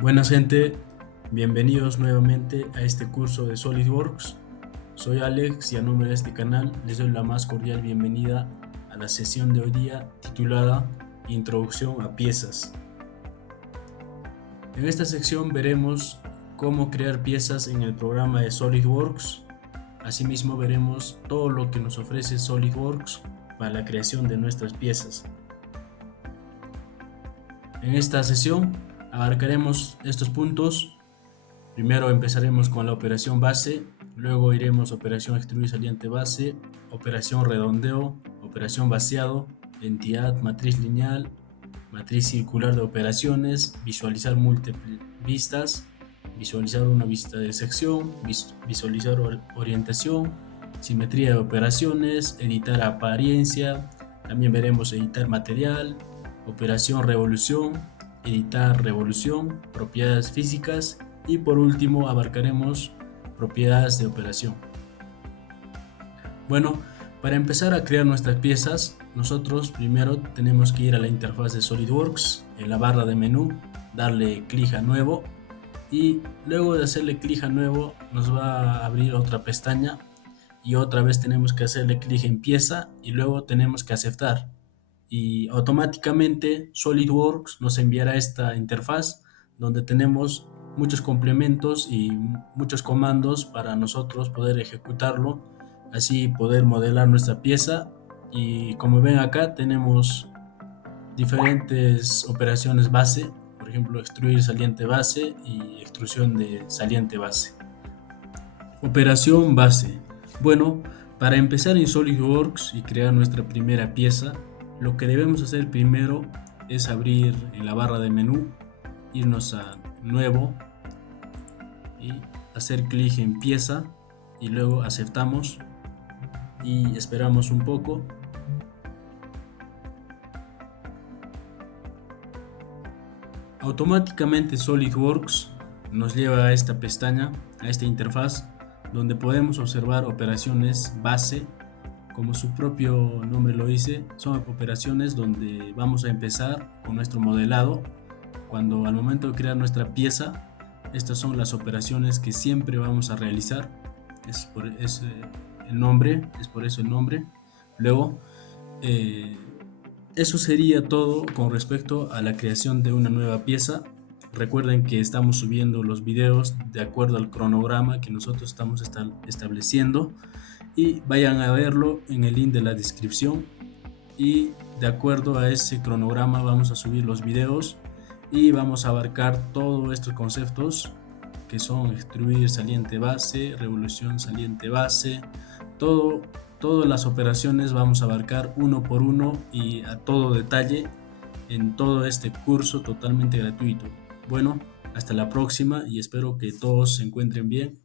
Buenas gente, bienvenidos nuevamente a este curso de SolidWorks. Soy Alex y a nombre de este canal les doy la más cordial bienvenida a la sesión de hoy día titulada Introducción a piezas. En esta sección veremos cómo crear piezas en el programa de SolidWorks. Asimismo veremos todo lo que nos ofrece SolidWorks para la creación de nuestras piezas. En esta sesión abarcaremos estos puntos. Primero empezaremos con la operación base, luego iremos a operación extruir saliente base, operación redondeo, operación vaciado, entidad matriz lineal, matriz circular de operaciones, visualizar múltiples vistas, visualizar una vista de sección, visualizar orientación, simetría de operaciones, editar apariencia, también veremos editar material, operación revolución, editar revolución, propiedades físicas y por último abarcaremos propiedades de operación. Bueno, para empezar a crear nuestras piezas, nosotros primero tenemos que ir a la interfaz de SolidWorks, en la barra de menú, darle clic a nuevo y luego de hacerle clic a nuevo nos va a abrir otra pestaña y otra vez tenemos que hacerle clic en pieza y luego tenemos que aceptar y automáticamente SolidWorks nos enviará esta interfaz donde tenemos muchos complementos y muchos comandos para nosotros poder ejecutarlo, así poder modelar nuestra pieza. Y como ven acá tenemos diferentes operaciones base, por ejemplo extruir saliente base y extrusión de saliente base. Operación base. Bueno, para empezar en SolidWorks y crear nuestra primera pieza, lo que debemos hacer primero es abrir en la barra de menú, irnos a nuevo y hacer clic en pieza y luego aceptamos y esperamos un poco. Automáticamente SolidWorks nos lleva a esta pestaña, a esta interfaz, donde podemos observar operaciones base. Como su propio nombre lo dice, son operaciones donde vamos a empezar con nuestro modelado. Cuando al momento de crear nuestra pieza, estas son las operaciones que siempre vamos a realizar. Es por eso el nombre. Luego, eso sería todo con respecto a la creación de una nueva pieza. Recuerden que estamos subiendo los videos de acuerdo al cronograma que nosotros estamos estableciendo y vayan a verlo en el link de la descripción y de acuerdo a ese cronograma vamos a subir los videos y vamos a abarcar todos estos conceptos que son extruir saliente base, revolución saliente base, todas las operaciones vamos a abarcar uno por uno y a todo detalle en todo este curso totalmente gratuito. Bueno, hasta la próxima y espero que todos se encuentren bien.